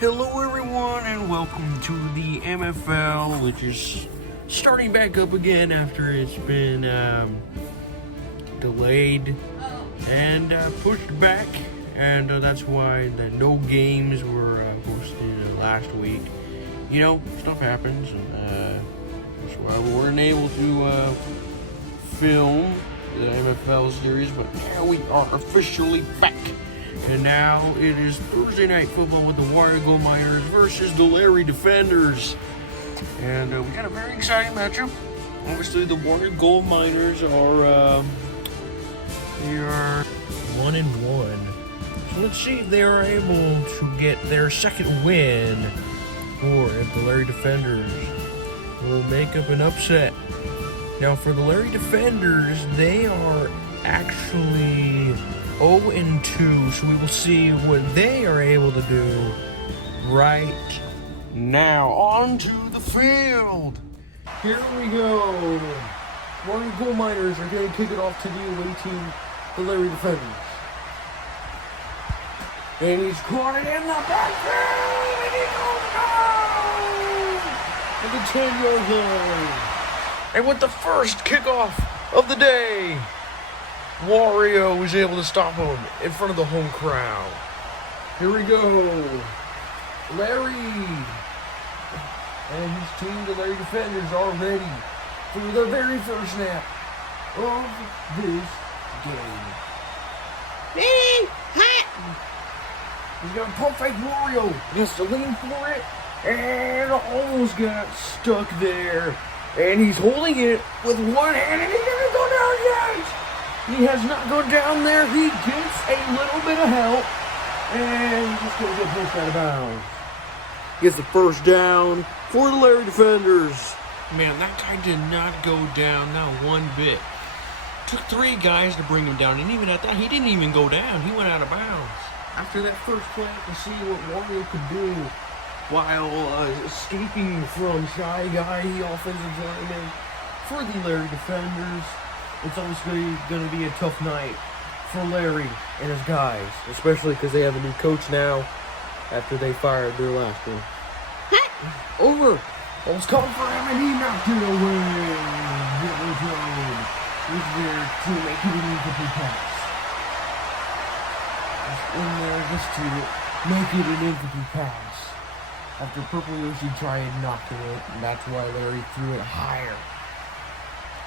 Hello everyone and welcome to the MFL, which is starting back up again after it's been delayed and pushed back, and that's why no games were posted last week. You know, stuff happens, and that's why we weren't able to film the MFL series, but now we are officially back. And now it is Thursday night football with the Wario goldminers versus the Larry defenders. And we got a very exciting matchup. Obviously, the Wario goldminers are they are 1-1. So let's see if they are able to get their second win, or if the Larry defenders will make up an upset. Now, for the Larry defenders, they are actually 0-2, so we will see what they are able to do right now. On to the field. Here we go. Wario goldminers are going to kick it off to the away team, the Larry defenders. And he's caught it in the backfield, and he goes down at the 10-yard line. And with the first kickoff of the day, Wario was able to stop him in front of the home crowd. Here we go. Larry and his team, the Larry defenders, are ready for the very first snap of this game. He's got a pump fake Wario. He has to lean for it and almost got stuck there. And he's holding it with one hand, and he didn't go down yet. He has not gone down there. He gets a little bit of help, and he's just going to get pushed out of bounds. Gets the first down for the Larry defenders. Man, that guy did not go down, not one bit. Took 3 guys to bring him down, and even at that, he didn't even go down. He went out of bounds. After that first play, to see what Wario could do while escaping from Shy Guy, the offensive lineman, for the Larry defenders. It's obviously going to be a tough night for Larry and his guys, especially because they have a new coach now after they fired their last one. Over. Almost called for him, and he knocked it away. Was there to make it an incomplete pass. In there just to make it an incomplete pass. After Purple Yoshi tried knocking it, and that's why Larry threw it higher.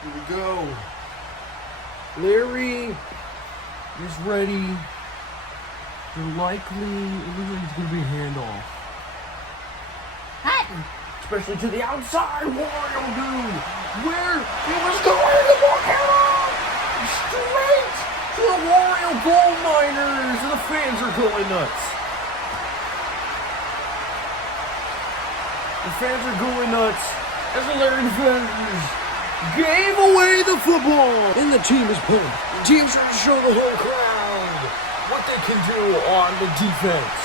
Here we go. Larry is ready. It looks like it's going to be a handoff. Especially to the outside. Wario dude. Where he was going, the ball came off. Straight to the Wario goldminers. And the fans are going nuts. The fans are going nuts as the Larry defenders gave away the football, and the team is pulled. The team's trying to show the whole crowd what they can do on the defense.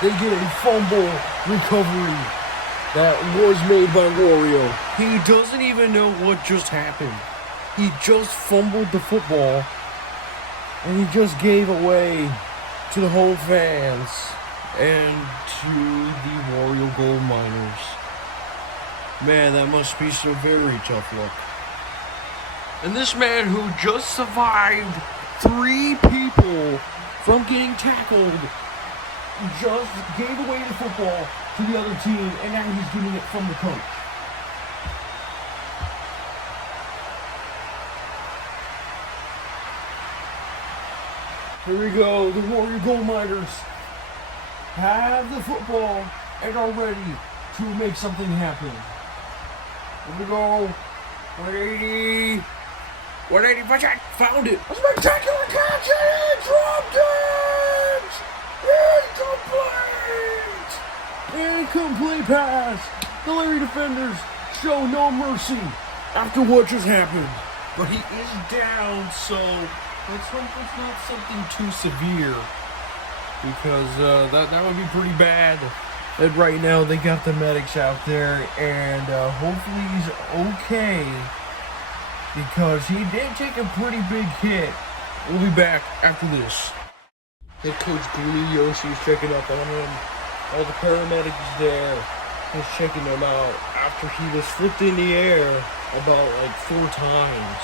They get a fumble recovery that was made by Wario. He doesn't even know what just happened. He just fumbled the football, and he just gave away to the home fans and to the Wario goldminers. Man, that must be some very tough luck. And this man who just survived 3 people from getting tackled just gave away the football to the other team, and now he's getting it from the coach. Here we go. The Wario goldminers have the football and are ready to make something happen. Here we go. 180. 180 touchdown. Found it. A spectacular catch, and dropped it. Incomplete. Incomplete pass. The Larry defenders show no mercy after what just happened. But he is down, so let's hope it's not something too severe, because that would be pretty bad. And right now they got the medics out there, and hopefully he's okay, because he did take a pretty big hit. We'll be back after this. Head coach Gloomy Yoshi's checking up on him. All the paramedics there, just checking him out after he was flipped in the air about like 4 times.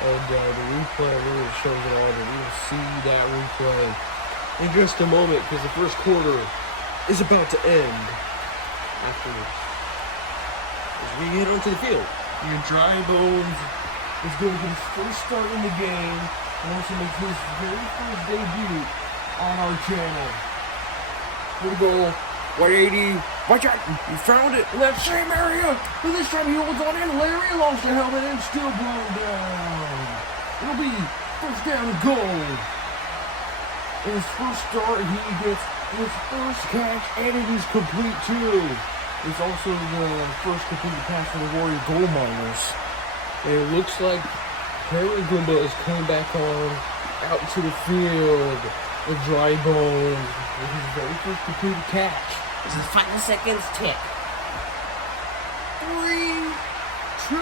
And the replay really shows it all, but we will see that replay in just a moment because the first quarter is about to end after this. As we head onto the field, Dry Bones is going to get his first start in the game and also make his very first debut on our channel. Here we go. 180. Watch out! You found it in that same area. But this time he holds on in. Larry lost the helmet and still blown down. It'll be first down and goal. In his first start, he gets his first catch and it is complete too. It's also the first complete pass for the Wario goldminers. And it looks like Harry Goomba is coming back on out to the field. The Dry Bones with his very first completed catch. As the final seconds tick. 3, 2,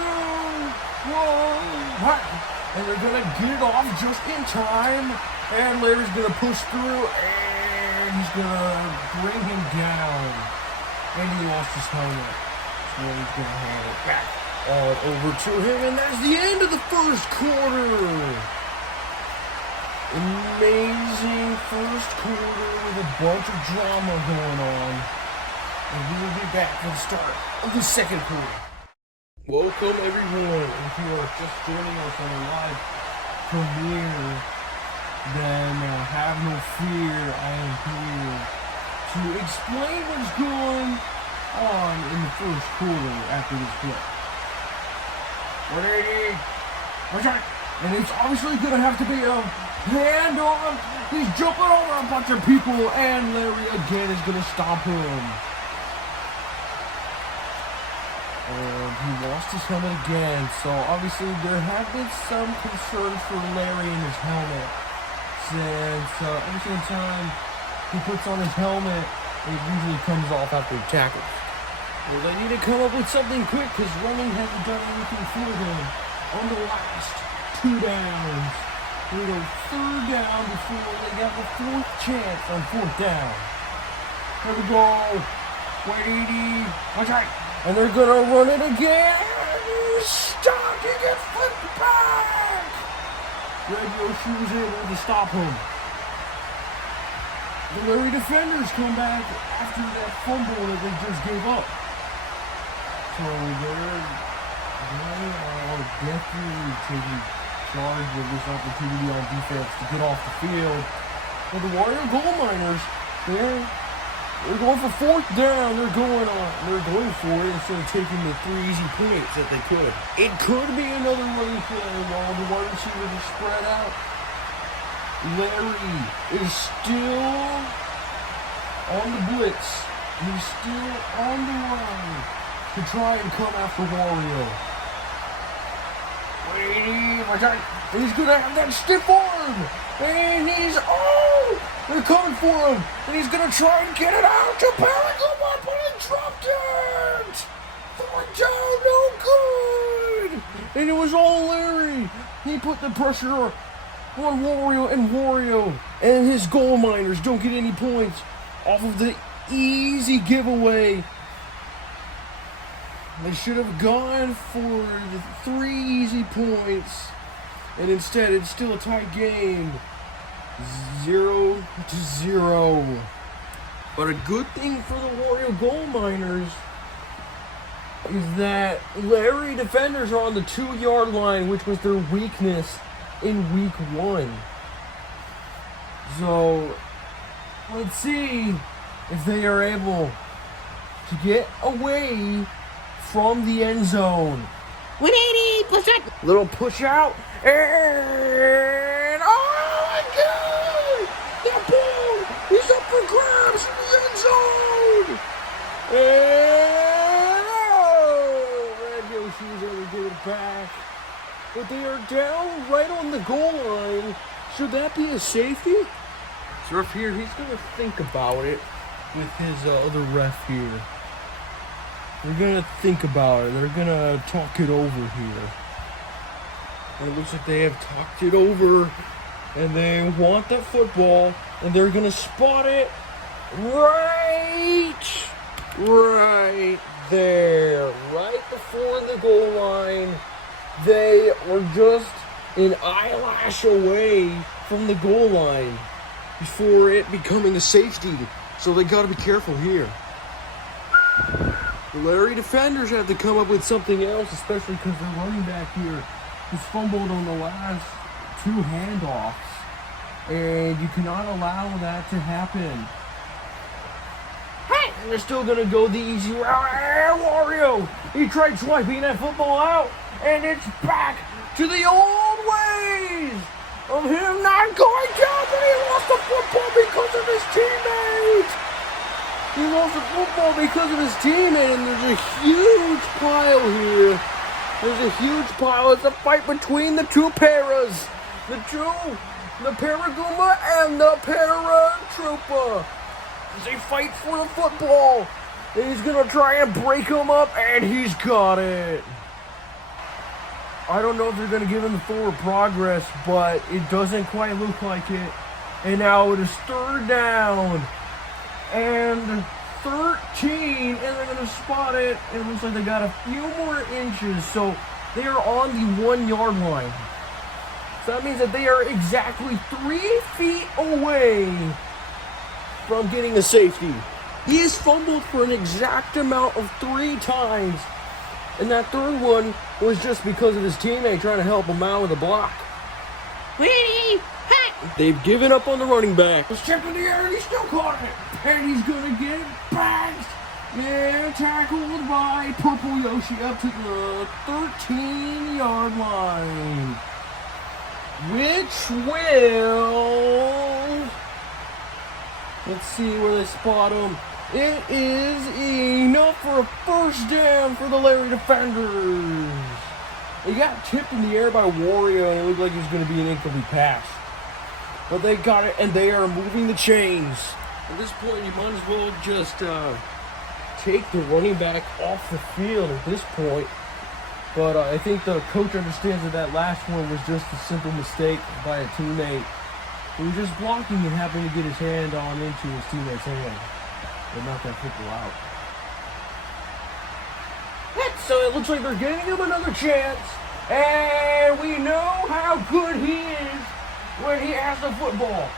1. And they're gonna get it off just in time. And Larry's gonna push through and he's gonna bring him down. And he lost his helmet. So he's gonna hand it back all over to him. And that's the end of the first quarter. Amazing first quarter with a bunch of drama going on. And we will be back for the start of the second quarter. Welcome everyone. If you are just joining us on a live premiere, then have no fear. I am here to explain what's going on in the first quarter after this play. 180. Watch out. And it's obviously going to have to be a hand on. He's jumping over a bunch of people, and Larry again is going to stop him. And he lost his helmet again, so obviously there have been some concerns for Larry and his helmet. Since every single time he puts on his helmet, it usually comes off after he tackles. Well, they need to come up with something quick, because running hasn't done anything for them on the last 2 downs. We go 3rd down before they got the 4th chance on 4th down. Here we go. 180. Watch out. And they're going to run it again. Stop. He gets flipped back. Red Yoshi was able to stop him. The Larry defenders come back after that fumble that they just gave up. So they're definitely taking charge of this opportunity on defense to get off the field. But the Wario goldminers, they're going for 4th down. They're going for it instead of taking the 3 easy points that they could. It could be another running play while the wide receivers are spread out. Larry is still on the blitz. He's still on the run to try and come after Wario. And he's gonna have that stiff arm, and they're coming for him, and he's gonna try and get it out to Barry Goomba, but he dropped it. 4th down, no good. And it was all Larry. He put the pressure on Wario and his goldminers don't get any points off of the easy giveaway. They should have gone for the 3 easy points, and instead it's still a tight game, 0-0. But a good thing for the Wario goldminers is that Larry defenders are on the 2-yard line, which was their weakness in week 1. So let's see if they are able to get away from the end zone. 180, push it. Little push out, and oh my God! That ball is up for grabs in the end zone. And Red Yoshi was able to get it back, but they are down right on the goal line. Should that be a safety? So ref here, he's gonna think about it with his other ref here. They're gonna think about it. They're gonna talk it over here. And it looks like they have talked it over, and they want the football, and they're gonna spot it. right there, right before the goal line. They were just an eyelash away from the goal line before it becoming a safety. So they got to be careful here. The Larry defenders have to come up with something else, especially because their running back here has fumbled on the last 2 handoffs. And you cannot allow that to happen. Hey, and they're still going to go the easy route. And Wario, he tried swiping that football out. And it's back to the old ways of him not going down, but he lost the football because of his teammate. He lost the football because of his teammate, and there's a huge pile here. There's a huge pile. It's a fight between the two paras. The Paraguma and the Paratroopa. They fight for the football. And he's going to try and break him up, and he's got it. I don't know if they're going to give him the forward progress, but it doesn't quite look like it. And now it is 3rd down and 13, and they're going to spot it. And it looks like they got a few more inches, so they are on the 1-yard line. So that means that they are exactly 3 feet away from getting a safety. He has fumbled for an exact amount of 3 times. And that 3rd one was just because of his teammate trying to help him out with a block. Wait, hot. They've given up on the running back. He's chip in the air and he still caught it. And he's going to get it back. Yeah, tackled by Purple Yoshi up to the 13-yard line. Which will... Let's see where they spot him. It is enough for a 1st down for the Larry defenders. They got tipped in the air by Wario, and it looked like it was going to be an incomplete pass. But they got it, and they are moving the chains. At this point, you might as well just take the running back off the field at this point. But I think the coach understands that last one was just a simple mistake by a teammate. He was just blocking and happened to get his hand on into his teammate's hand. But knock that football out. So it looks like they're giving him another chance. And we know how good he is when he has the football.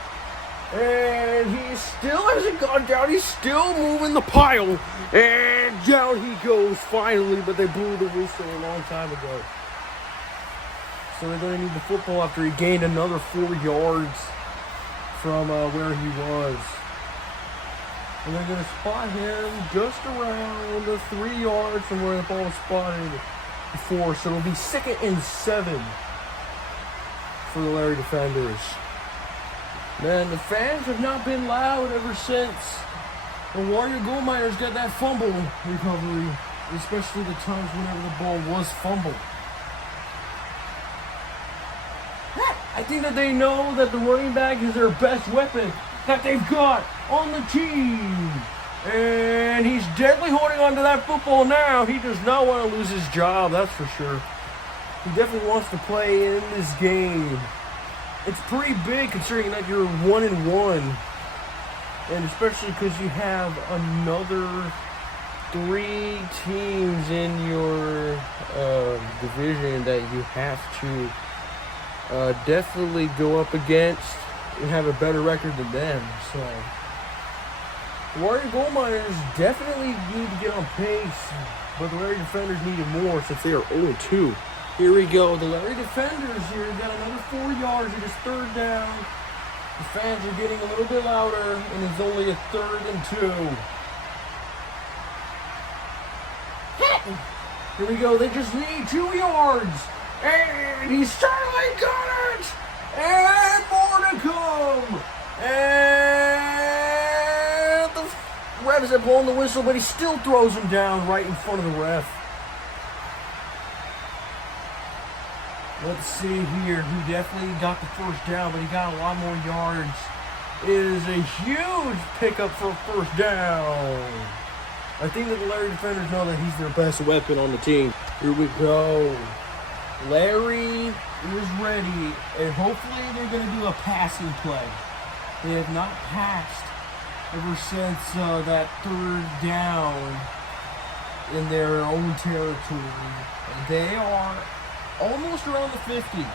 And he still hasn't gone down. He's still moving the pile. And down he goes finally. But they blew the whistle a long time ago. So they're going to need the football after he gained another 4 yards from where he was. And they're going to spot him just around the 3 yards from where the ball was spotted before. So it'll be 2nd and 7 for the Larry defenders. Man, the fans have not been loud ever since the Wario goldminers got that fumble recovery, especially the times whenever the ball was fumbled. I think that they know that the running back is their best weapon that they've got on the team. And he's definitely holding on to that football now. He does not want to lose his job, that's for sure. He definitely wants to play in this game. It's pretty big considering that you're 1-1. And especially because you have another 3 teams in your division that you have to definitely go up against and have a better record than them. So Wario goldminers definitely need to get on pace, but the Larry defenders needed more since they are 0-2. Here we go. The Larry defenders here got another 4 yards. It is 3rd down. The fans are getting a little bit louder, and it's only a 3rd and 2. Here we go. They just need 2 yards. And he certainly got it! And more to come! And the ref is blowing the whistle, but he still throws him down right in front of the ref. Let's see here. He definitely got the 1st down, but he got a lot more yards. It is a huge pickup for a 1st down. I think that the Larry defenders know that he's their best weapon on the team. Here we go. Larry is ready, and hopefully they're going to do a passing play. They have not passed ever since that third down in their own territory. And they are almost around the 50.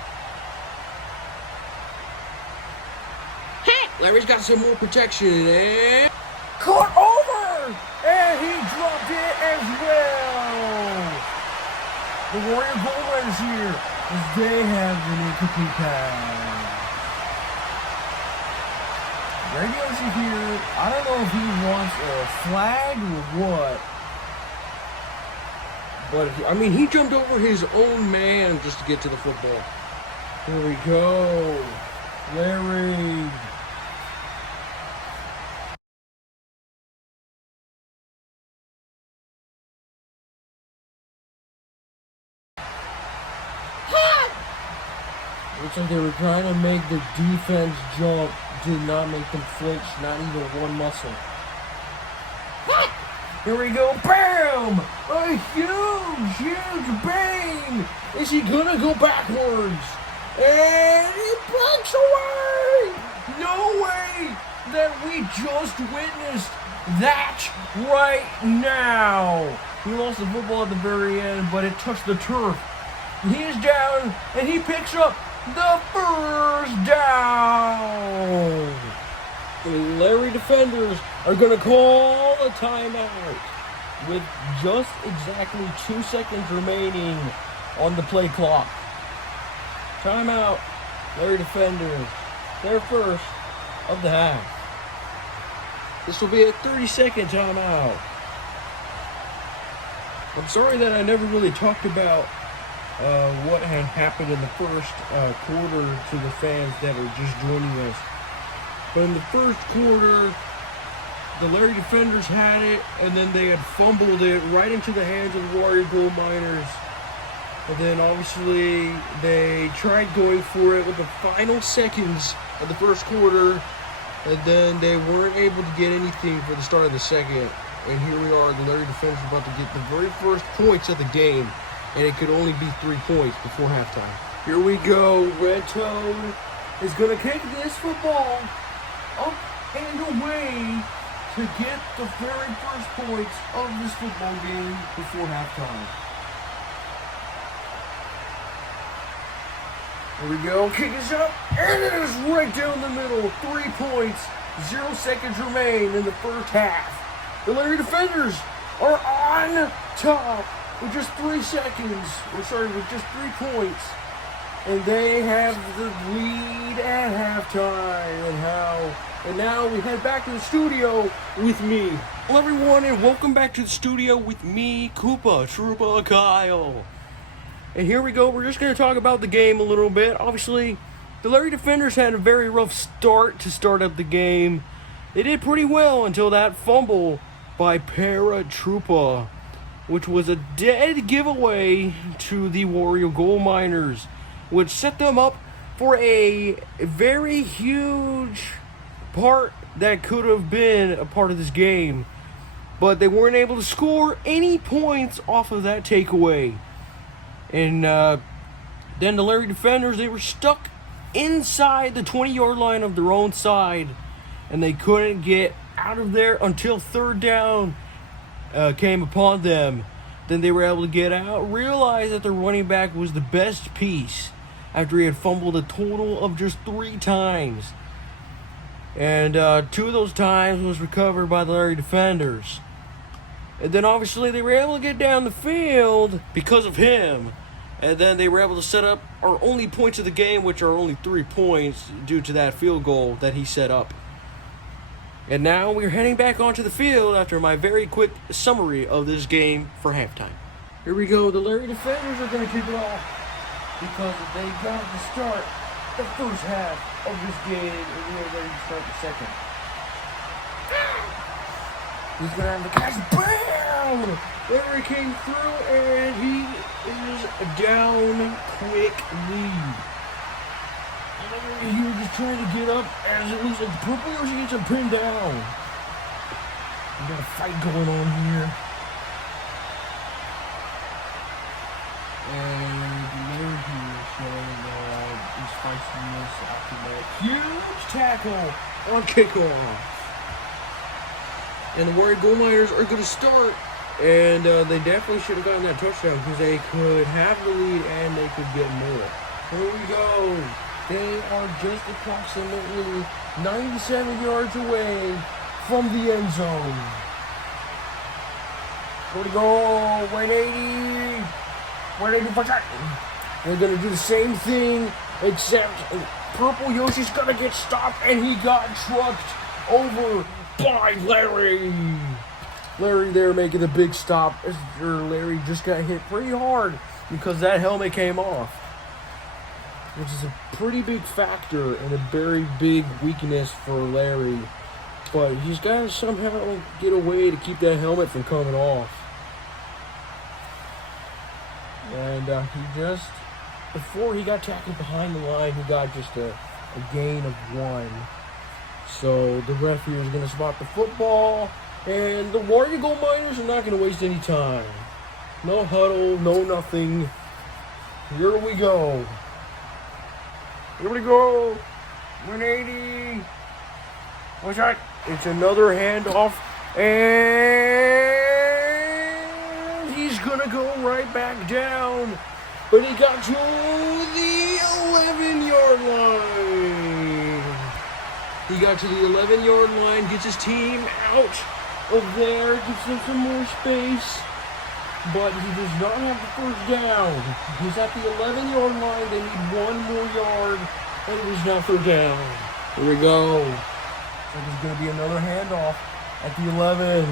Larry's got some more protection, and Caught over! And he dropped it as well. The Warrior goalminers here, as they have an incomplete pass. Radio's here. I don't know if he wants a flag or what. but I mean, he jumped over his own man just to get to the football. Here we go. Larry. Looks like they were trying to make the defense jump. Did not make them flinch, not even one muscle. Here we go, bam! A huge bang! Is he gonna go backwards? And he breaks away! No way that we just witnessed that right now. He lost the football at the very end, but it touched the turf. He is down, and he picks up the first down. The Larry defenders are going to call a timeout with just exactly 2 seconds remaining on the play clock. Timeout, Larry defenders. Their first of the half. This will be a 30-second timeout. I'm sorry that I never really talked about what had happened in the first quarter to the fans that are just joining us. But in the first quarter, the Larry defenders had it, and then they had fumbled it right into the hands of the Wario goldminers. And then obviously they tried going for it with the final seconds of the first quarter, and then they weren't able to get anything for the start of the second. And here we are, the Larry defenders about to get the very first points of the game, and it could only be 3 points before halftime. Here we go. Red Toad is going to kick this football up and away to get the very first points of this football game before halftime. Here we go. Kick is up, and it is right down the middle. 3 points. 0 seconds remain in the first half. The Larry defenders are on top with just 3 seconds. With just 3 points. And they have the lead at halftime. And now we head back to the studio with me. Hello everyone, and welcome back to the studio with me, Koopa Troopa Kyle. And here we go, we're just going to talk about the game a little bit. Obviously, the Larry defenders had a very rough start to start up the game. They did pretty well until that fumble by Troopa, which was a dead giveaway to the Wario goldminers, which set them up for a very huge part that could have been a part of this game. But they weren't able to score any points off of that takeaway. And then the Larry defenders, they were stuck inside the 20-yard line of their own side, and they couldn't get out of there until third down came upon them. Then they were able to get out, realize that their running back was the best piece after he had fumbled a total of just 3 times. And 2 of those times was recovered by the Larry defenders. And then obviously they were able to get down the field because of him. And then they were able to set up our only points of the game, which are only 3 points due to that field goal that he set up. And now we're heading back onto the field after my very quick summary of this game for halftime. Here we go. The Larry defenders are going to kick it off because they got to start the first half of this game, and we are ready to start the second. He's going to have the catch. Bam! Larry came through, and he is down quickly. And he was just trying to get up, as it looks like the Purple Yoshi gets him pinned down. We got a fight going on here. And Larry here showing his feistiness after that huge tackle on kickoff. And the Wario goldminers are going to start. And they definitely should have gotten that touchdown because they could have the lead and they could get more. Here we go. They are just approximately 97 yards away from the end zone. Here we go. 180. 180 for shot. They're going to do the same thing, except Purple Yoshi's going to get stopped, and he got trucked over by Larry. Larry there making the big stop. Larry just got hit pretty hard because that helmet came off, which is a pretty big factor and a very big weakness for Larry. But he's got to somehow get a way to keep that helmet from coming off. And he just, before he got tackled behind the line, he got just a gain of 1. So the referee is going to spot the football. And the Wario goldminers are not going to waste any time. No huddle, no nothing. Here we go. Here we go. 180. One shot. It's another handoff. And he's going to go right back down. But he got to the 11-yard line. He got to the 11-yard line, gets his team out of there, gives him some more space, but he does not have the first down. He's at the 11-yard line. They need 1 more yard, and it is not third down. Here we go. So there's going to be another handoff at the 11.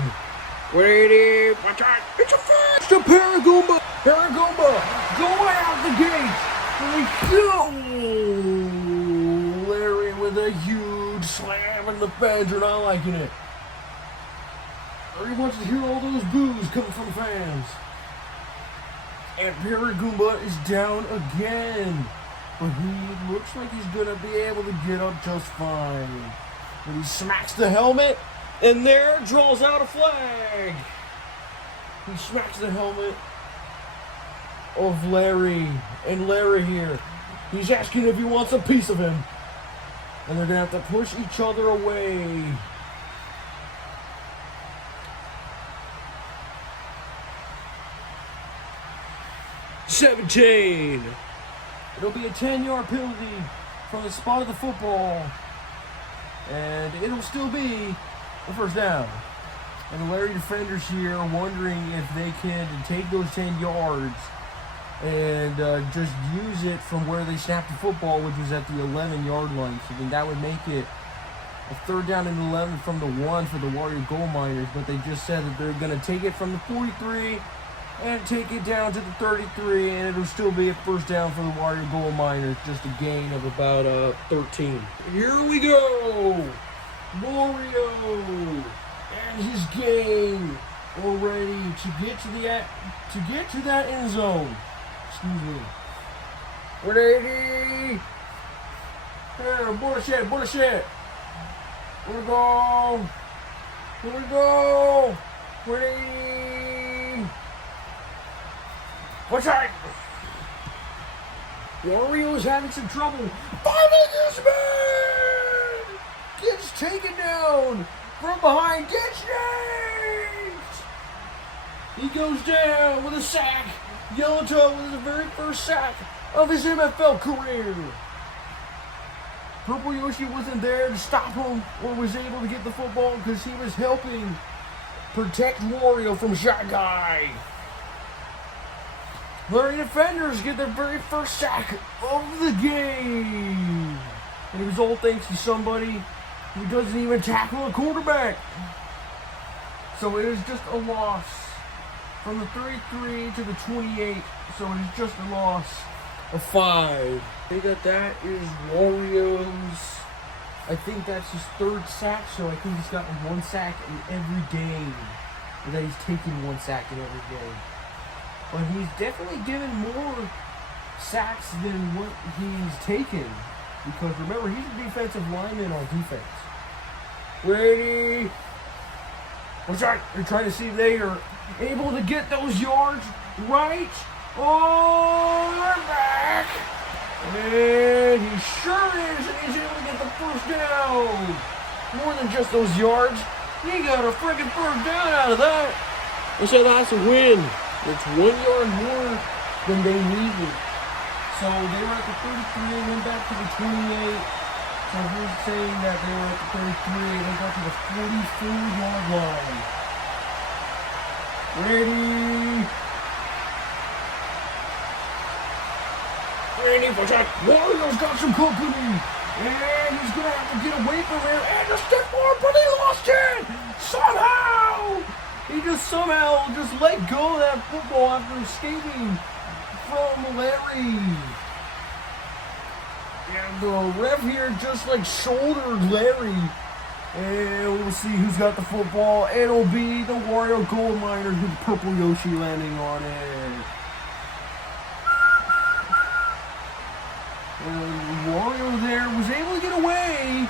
180, watch out, it's a first to Paragoomba. Paragoomba going out the gate. Here we go. Larry with a huge slam, and the fans are not liking it. Larry wants to hear all those boos coming from the fans. And Paragoomba is down again. But he looks like he's going to be able to get up just fine. But he smacks the helmet, and there draws out a flag. He smacks the helmet of Larry. And Larry here, he's asking if he wants a piece of him. And they're going to have to push each other away. '17. It'll be a 10-yard penalty from the spot of the football. And it'll still be a first down. And the Larry defenders here are wondering if they can take those 10 yards and just use it from where they snapped the football, which was at the 11-yard line. So then that would make it a third down and 11 from the 1 for the Wario goldminers. But they just said that they're going to take it from the 43 and take it down to the 33, and it'll still be a first down for the Wario goldminers, just a gain of about 13. Here we go! Wario and his gang are ready to get to that end zone. Excuse me. 180. Here, bullshit. Here we go. Here we go. 180. What's that? Wario's having some trouble. Finding this man! Gets taken down from behind. Gets yanked! He goes down with a sack. Yellow Toe with the very first sack of his MFL career. Purple Yoshi wasn't there to stop him or was able to get the football because he was helping protect Wario from Shy Guy. Larry defenders get their very first sack of the game. And it was all thanks to somebody who doesn't even tackle a quarterback. So it is just a loss from the 33 to the 28. So it is just a loss of 5. I think that is Wario's. I think that's his 3rd sack. So I think he's gotten 1 sack in every game. Or that he's taken 1 sack in every game. But he's definitely given more sacks than what he's taken. Because remember, he's a defensive lineman on defense. Ready? What's that? They're trying to see if they are able to get those yards right on back. And he sure is. And he's able to get the first down. More than just those yards. He got a freaking first down out of that. And so that's a win. It's 1 yard more than they needed. So they were at the 33, went back to the 28. So here's saying that they were at the 33, they got to the 44-yard line. Ready for shot. Wario's got some company. And he's going to have to get away from here and just step forward, but he lost it! Somehow! He just somehow let go of that football after escaping from Larry. And the ref here just shouldered Larry. And we'll see who's got the football. It'll be the Wario gold miners with purple Yoshi landing on it. And Wario there was able to get away.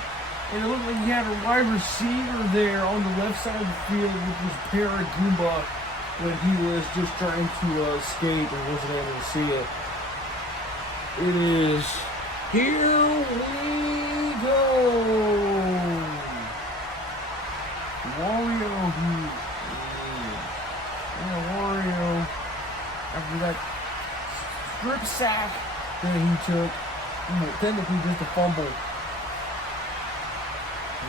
And it looked like he had a wide receiver there on the left side of the field, which was Paragoomba, when he was just trying to escape and wasn't able to see it. It is. Here we go. Wario, Wario, after that strip sack that he took, technically just a fumble.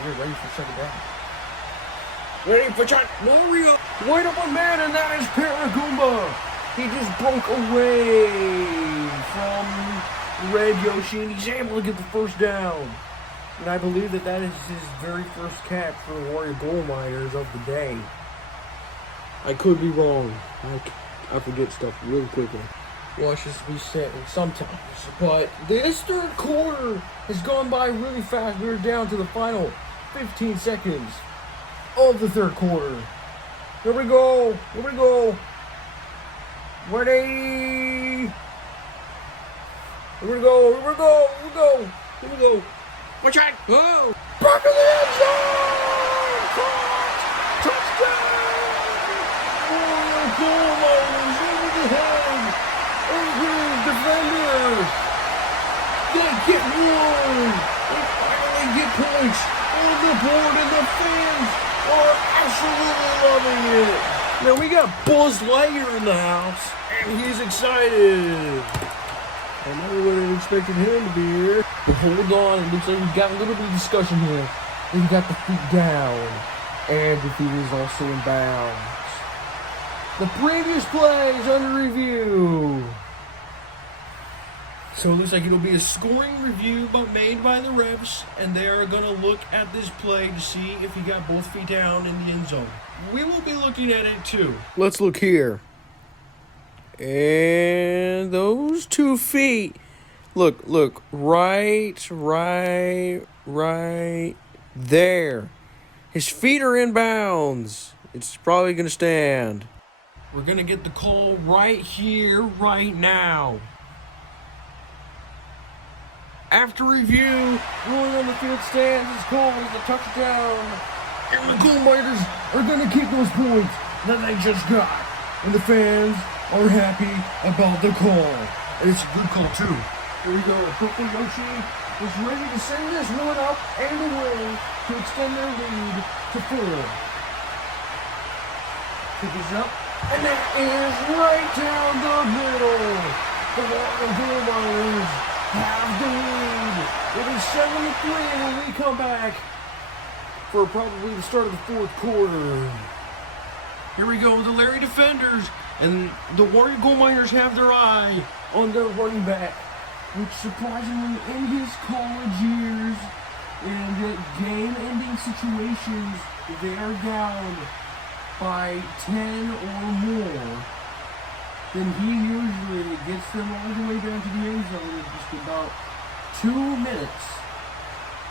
We're ready for second down. Ready for shot. Wario, wide open man, and that is Paragoomba. He just broke away from Red Yoshi, and he's able to get the first down. And I believe that is his very first catch for the Wario gold miners of the day. I could be wrong. I forget stuff really quickly. Watch this be said sometimes. But this third quarter has gone by really fast. We're down to the final 15 seconds of the third quarter. Here we go. Here we go. Ready. Here we go. Here we go. Here we go. Here we go. Watch out. Oh. Back of the end zone. Caught. Touchdown. Wario gold miners over the head of his defenders. They get one. They finally get points on the board, and the fans are absolutely loving it. Now we got Buzz Lightyear in the house, and he's excited. I never would have expected him to be here. But hold on, it looks like we got a little bit of discussion here. He got the feet down, and the feet is also in bounds. The previous play is under review. So it looks like it'll be a scoring review but made by the refs, and they are going to look at this play to see if he got both feet down in the end zone. We will be looking at it too. Let's look here. And those 2 feet. Look, right there. His feet are in bounds. It's probably going to stand. We're going to get the call right here, right now. After review, ruling on the field stands is called as a touchdown. And the gold miners are going to keep those points that they just got. And the fans are happy about the call. And it's a good call, too. Here we go. Purple Yoshi is ready to send this one up and away to extend their lead to 4. Pick this up. And that is right down the middle. The Wario gold miners have the lead. It is 7-3 when we come back for probably the start of the fourth quarter. Here we go, the Larry defenders, and the Wario gold miners have their eye on their running back, which surprisingly in his college years, in game-ending situations, they are down by 10 or more. Then he usually gets them all the way down to the end zone in just about 2 minutes.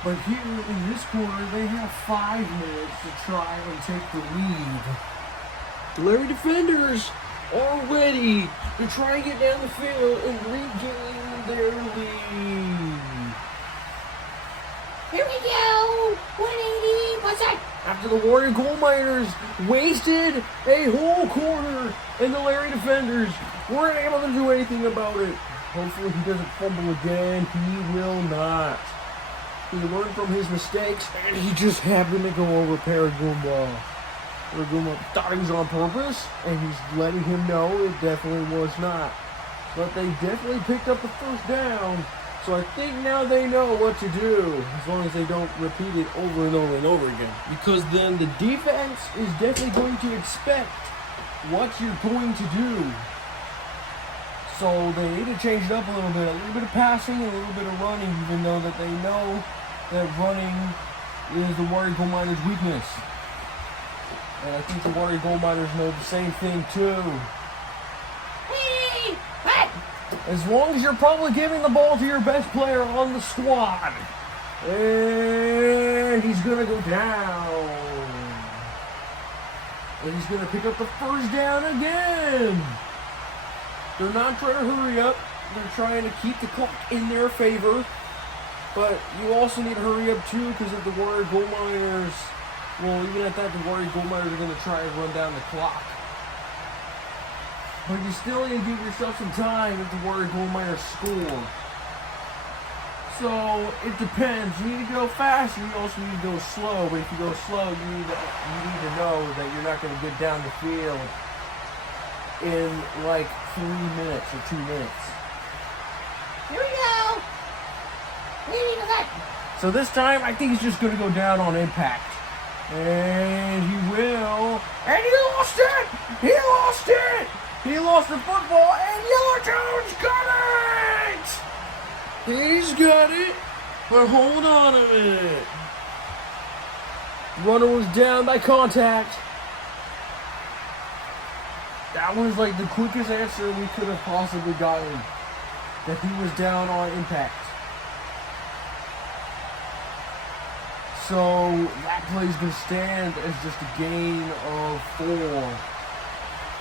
But here in this quarter, they have 5 minutes to try and take the lead. The Larry defenders are ready to try and get down the field and regain their lead. Here we go! 180, what's that? After the Wario gold miners wasted a whole quarter, and the Larry defenders weren't able to do anything about it. Hopefully he doesn't fumble again. He will not. He learned from his mistakes, and he just happened to go over Paragumba. Paragumba thought he was on purpose, and he's letting him know it definitely was not. But they definitely picked up the first down, so I think now they know what to do, as long as they don't repeat it over and over and over again. Because then the defense is definitely going to expect what you're going to do. So they need to change it up a little bit of passing, a little bit of running, even though that they know that running is the Wario goldminers' weakness. And I think the Wario goldminers know the same thing too. As long as you're probably giving the ball to your best player on the squad. And he's gonna go down. And he's gonna pick up the first down again. They're not trying to hurry up. They're trying to keep the clock in their favor. But you also need to hurry up too, because if the Wario goldminers, well, even at that, the Wario goldminers are going to try and run down the clock. But you still need to give yourself some time if the Wario goldminers score. So it depends. You need to go fast, and you also need to go slow. But if you go slow, you need to know that you're not going to get down the field in like 3 minutes or 2 minutes. Here we go. So this time, I think he's just going to go down on impact. And he will. And he lost it! He lost it! He lost the football, and Yellowtone's got it! He's got it, but hold on a minute. Runner was down by contact. That was like the quickest answer we could have possibly gotten. That he was down on impact. So that play's going to stand as just a gain of 4.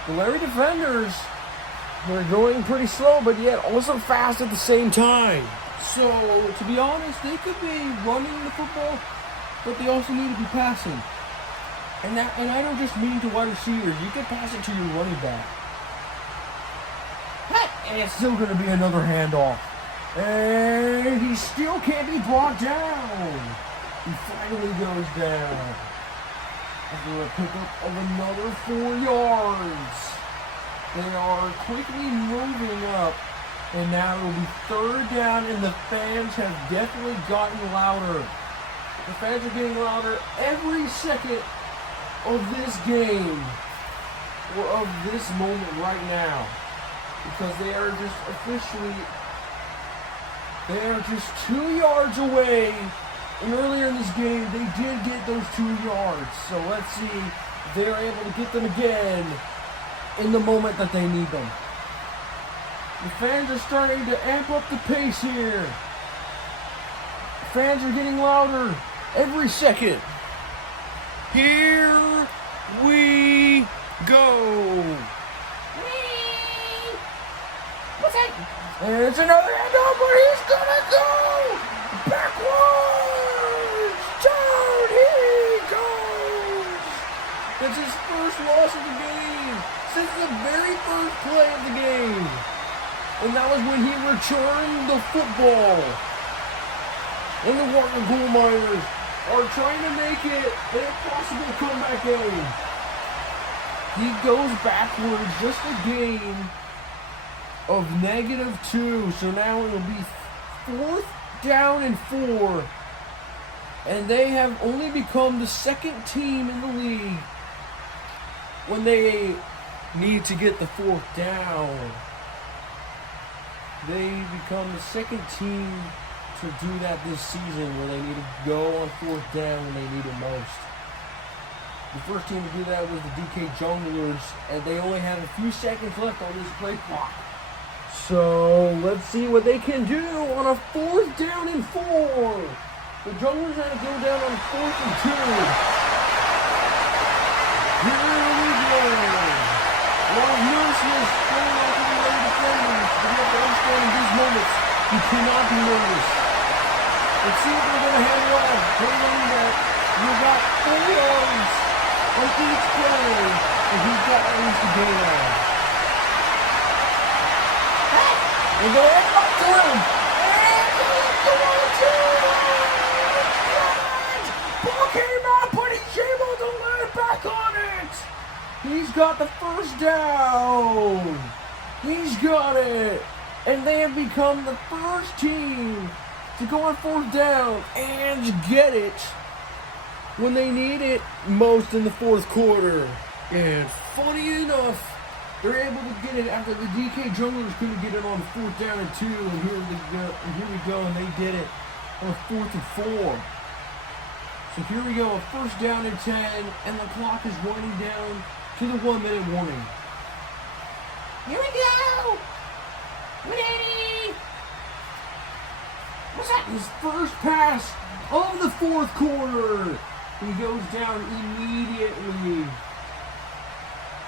The Larry defenders, they're going pretty slow, but yet also fast at the same time. So, to be honest, they could be running the football, but they also need to be passing. And I don't just mean to wide receivers. You can pass it to your running back. And it's still going to be another handoff. And he still can't be brought down. He finally goes down. After a pickup of another 4 yards. They are quickly moving up. And now it will be 3rd down, and the fans have definitely gotten louder. The fans are getting louder every second of this game, or of this moment right now. Because they are just officially, they are just 2 yards away. And earlier in this game, they did get those 2 yards. So let's see if they are able to get them again in the moment that they need them. The fans are starting to amp up the pace here. The fans are getting louder every second. Here we go. What's that? And it's another handoff, but he's gonna go backwards. Down he goes. That's his first loss of the game since the very first play of the game. And that was when he returned the football. And the Wario goldminers are trying to make it an impossible comeback game. He goes backwards just a gain of -2. So now it will be 4th down and 4. And they have only become the 2nd team in the league when they need to get the 4th down. They become the 2nd team to do that this season, where they need to go on 4th down when they need it most. The first team to do that was the DK Junglers, and they only have a few seconds left on this play clock. So let's see what they can do on a 4th down and 4. The Junglers had to go down on 4th and 2. Here we go. A lot of nervousness going on to the Larry defenders. But you have to understand in these moments, you cannot be nervous. Let's see if they're going to hand it off. Knowing that you got 4 yards on each play, and he's got at least a gain on. And go ahead and knock to him. And the 1-2. He's got the first down. He's got it. And they have become the first team to go on fourth down and get it when they need it most in the fourth quarter. And funny enough, they're able to get it after the DK Junglers couldn't get it on fourth down and 2. And here we go, and they did it on 4th and 4. So here we go, a first down and 10, and the clock is winding down to the 1-minute warning. Here we go. 180. What's that? His first pass of the fourth quarter. He goes down immediately.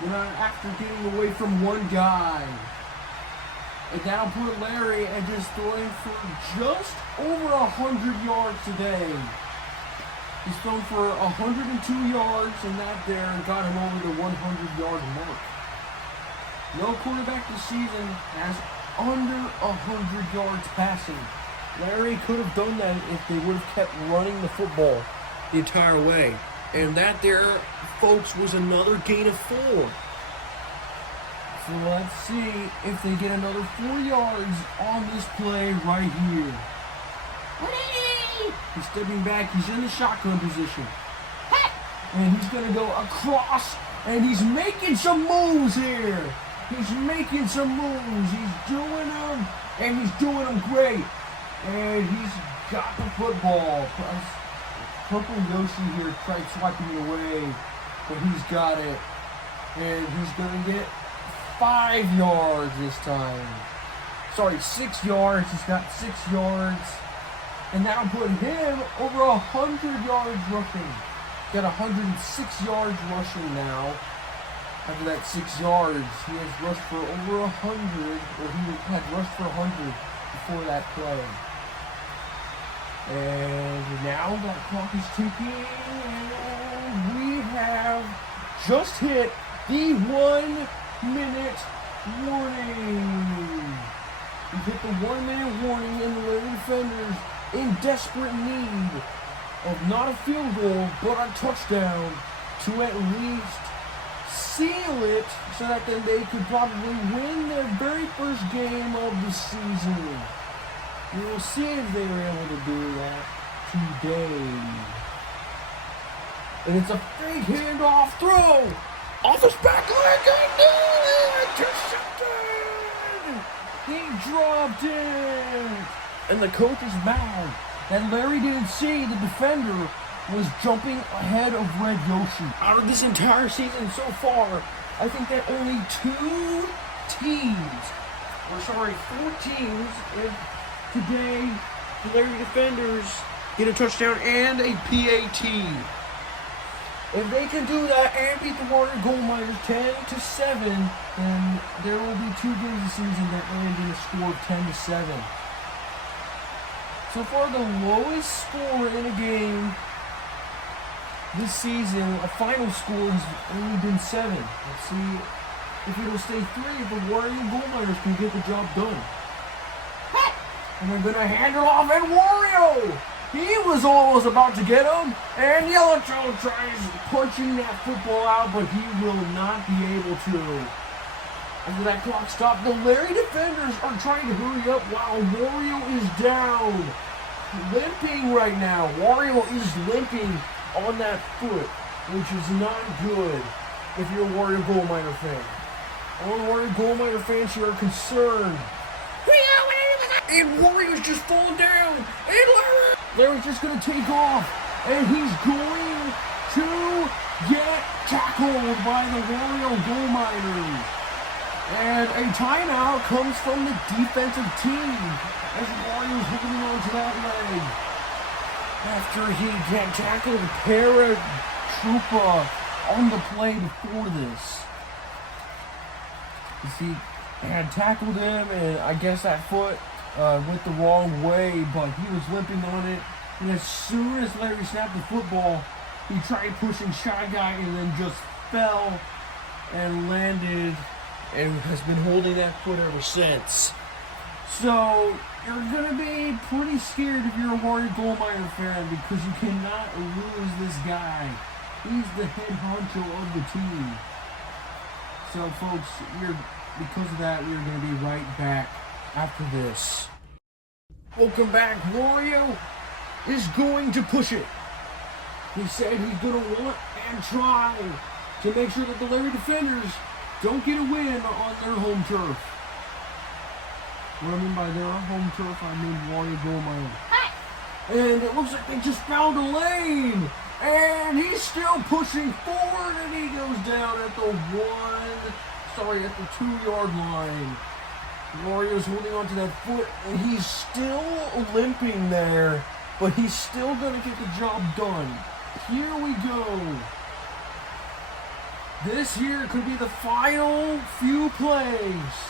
After getting away from one guy. And now put Larry and just throwing for just over 100 yards today. He's thrown for 102 yards, and that there got him over the 100-yard mark. No quarterback this season has under 100 yards passing. Larry could have done that if they would have kept running the football the entire way. And that there, folks, was another gain of 4. So let's see if they get another 4 yards on this play right here. 180. He's stepping back. He's in the shotgun position. And he's going to go across. And he's making some moves here. He's making some moves. He's doing them. And he's doing them great. And he's got the football. Purple Yoshi here tried swiping it away. But he's got it. And he's going to get 5 yards this time. Sorry, 6 yards. He's got 6 yards. And that'll put him over 100 yards rushing. Got 106 yards rushing now. After that 6 yards, he has rushed for over 100, or he had rushed for 100 before that play. And now that clock is ticking, and we have just hit the 1-minute warning. We hit the 1-minute warning, and the Larry defenders in desperate need of not a field goal, but a touchdown to at least seal it so that then they could probably win their very first game of the season. We will see if they were able to do that today. And it's a fake handoff throw off his back leg and intercepted! He dropped it! And the coach is mad that Larry didn't see the defender was jumping ahead of Red Yoshi. Out of this entire season so far, I think that only 4 teams, if today the Larry defenders get a touchdown and a PAT. If they can do that and beat the Wario goldminers 10-7, then there will be 2 games this season that end in a score of 10-7. So far, the lowest score in a game this season, a final score, has only been 7. Let's see if it'll stay 3 if the Wario goldminers can get the job done. And they're going to hand it off, and Wario! He was almost about to get him, and Yellowtail tries punching that football out, but he will not be able to. After that clock stopped, the Larry defenders are trying to hurry up while Wario is down. Limping right now. Wario is limping on that foot, which is not good if you're a Wario goldminer fan. All Wario goldminer fans who are concerned. And Wario's just falling down. And Larry's just going to take off. And he's going to get tackled by the Wario goldminers. And a timeout comes from the defensive team as Wario's holding on to that leg. After he had tackled Paratroopa on the play before this. You see, had tackled him, and I guess that foot went the wrong way, but he was limping on it. And as soon as Larry snapped the football, he tried pushing Shy Guy and then just fell and landed and has been holding that foot ever since. So you're going to be pretty scared if you're a Wario goldminer fan because you cannot lose this guy. He's the head honcho of the team. So, folks, because of that, we're going to be right back after this. Welcome back. Wario is going to push it. He said he's going to want and try to make sure that the Larry Defenders don't get a win on their home turf. What I mean by their home turf, I mean Wario Goldminer. And it looks like they just found a lane. And he's still pushing forward, and he goes down at the 2-yard line. Wario's holding onto that foot, and he's still limping there, but he's still going to get the job done. Here we go. This here could be the final few plays.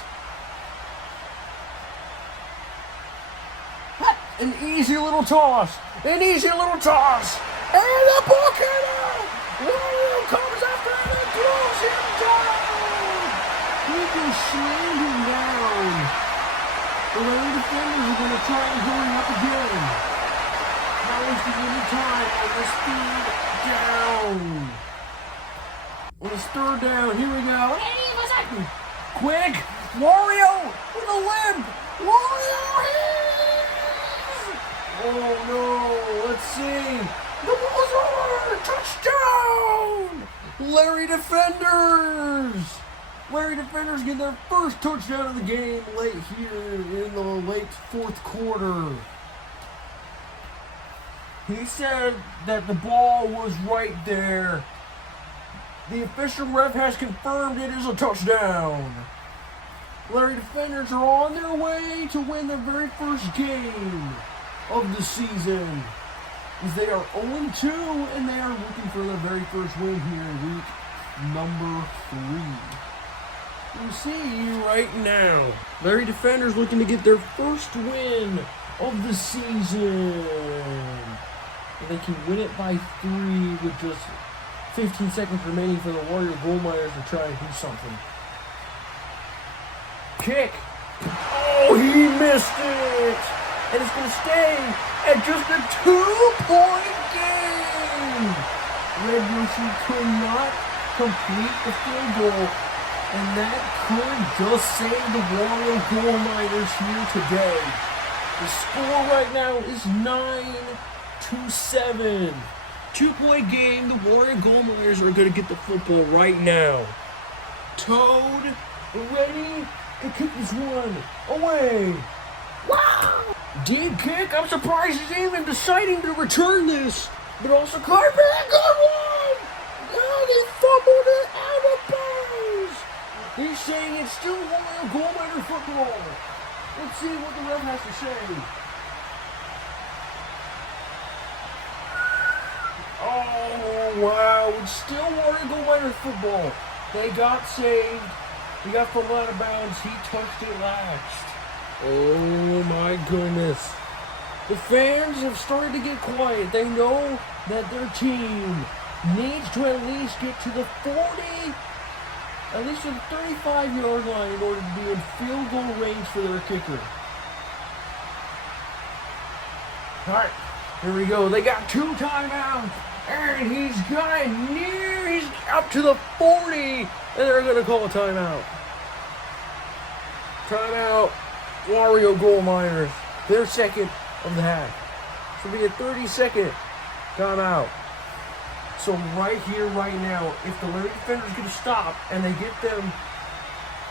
An easy little toss. And the ball came out. Wario comes after him and throws him down. He can slam him down. The Larry Defenders are going to try and hurry up again. Not wasting any time on this third down. On this third down, here we go. Hey, what's up? Quick! Wario with a limp! Wario! Oh no, let's see. The ball's over! Touchdown! Larry Defenders get their first touchdown of the game late here in the late fourth quarter. He said that the ball was right there. The official ref has confirmed it is a touchdown. Larry Defenders are on their way to win their very first game of the season, as they are 0-2 and they are looking for their very first win here in week number 3. You see right now, Larry Defenders looking to get their first win of the season. And they can win it by 3 with just 15 seconds remaining for the Wario Goldminers to try and do something. Kick. Oh, he missed it. And it's going to stay at just a 2-point game. Red Yoshi could not complete the field goal, and that could just save the Wario Goldminers here today. The score right now is 9-7. 2-point game. The Wario Goldminers are going to get the football right now. Toad, ready to kick this one away. Wow! Deep kick. I'm surprised he's even deciding to return this. But also Carter, good one! And he fumbled it out of bounds. He's saying it's still Wario Goldminer football. Let's see what the ref has to say. Oh, wow. It's still Wario Goldminer football. They got saved. He got fumbled out of bounds. He touched it last. Oh my goodness. The fans have started to get quiet. They know that their team needs to at least get to the 40, at least to the 35-yard line in order to be in field goal range for their kicker. Alright, here we go. They got 2 timeouts. And he's up to the 40, and they're going to call a timeout. Timeout, Wario Goldminers, their second of the half. This will be a 30-second timeout. So right here, right now, if the Larry Defenders get to stop and they get them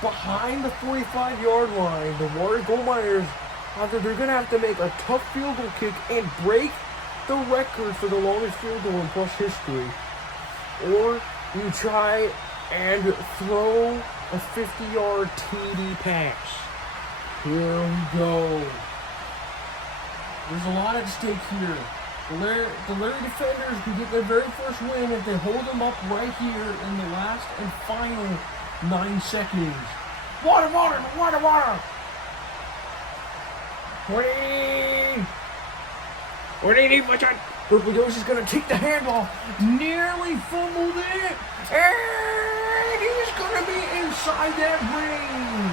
behind the 45-yard line, the Wario Goldminers, either they're going to have to make a tough field goal kick and break the record for the longest field goal in Plush history, or you try and throw a 50-yard TD pass. Here we go. There's a lot at stake here. The Larry Defenders can get their very first win if they hold them up right here in the last and final 9 seconds. Water! What do you need, my child? Purple Yoshi's gonna take the handoff. Nearly fumbled it. And he's gonna be inside that ring.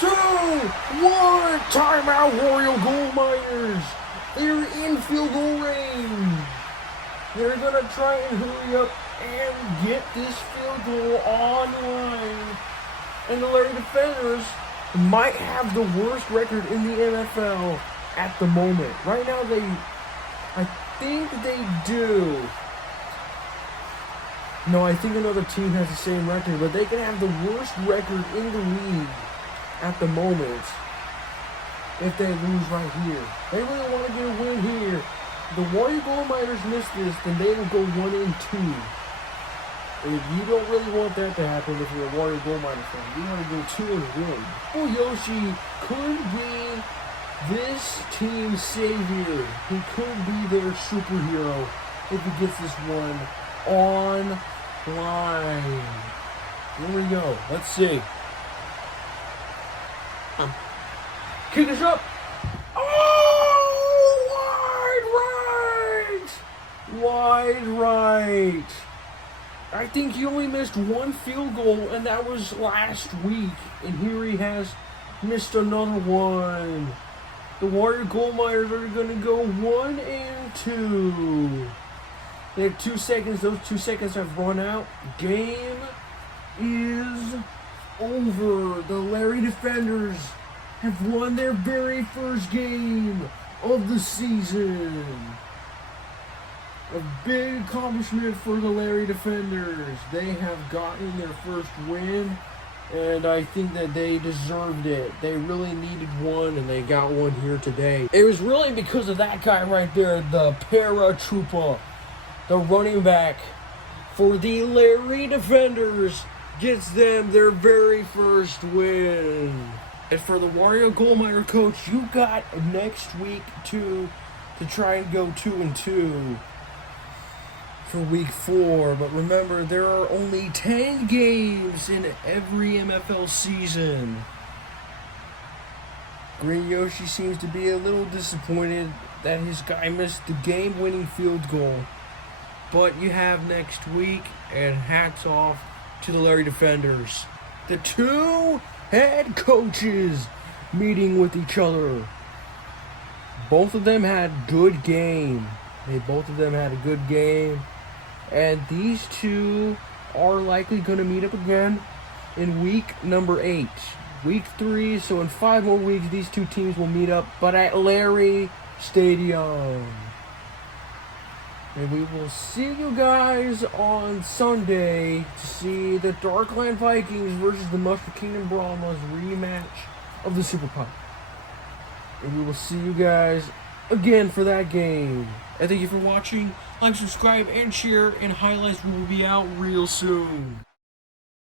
2, 1, timeout, Wario Goldminers. They're in field goal range. They're going to try and hurry up and get this field goal online. And the Larry Defenders might have the worst record in the MFL at the moment. Right now, I think they do. No, I think another team has the same record, but they can have the worst record in the league at the moment if they lose right here. They really want to get a win here. The Wario goldminers miss this, then they will go 1-2. If you don't really want that to happen if you're a Wario goldminer fan, you want to go 2-1. Oh, Yoshi could be this team's savior. He could be their superhero if he gets this one online. Here we go. Let's see. Kick us up. Oh, wide right. I think he only missed one field goal, and that was last week. And here he has missed another one. The Wario goldminers are going to go 1-2. They have 2 seconds. Those 2 seconds have run out. Game is over. The Larry Defenders have won their very first game of the season. A big accomplishment for the Larry Defenders. They have gotten their first win, and I think that they deserved it. They really needed one, and they got one here today. It was really because of that guy right there, the paratrooper, the running back for the Larry Defenders, gets them their very first win. And for the Wario goldminer coach, you got next week to try and go 2-2 for week 4. But remember, there are only 10 games in every MFL season. Green Yoshi seems to be a little disappointed that his guy missed the game-winning field goal. But you have next week, and hats off to the Larry Defenders. The 2 head coaches meeting with each other. Both of them had good game. Both of them had a good game. And these two are likely going to meet up again in week number 8. Week 3, so in 5 more weeks, these two teams will meet up, but at Larry Stadium. And we will see you guys on Sunday to see the Darkland Vikings versus the Mushroom Kingdom Brahmas rematch of the Super Cup. And we will see you guys again for that game. And thank you for watching. Like, subscribe, and share, and highlights will be out real soon.